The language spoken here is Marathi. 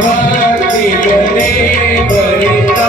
भक्ति करे बरिता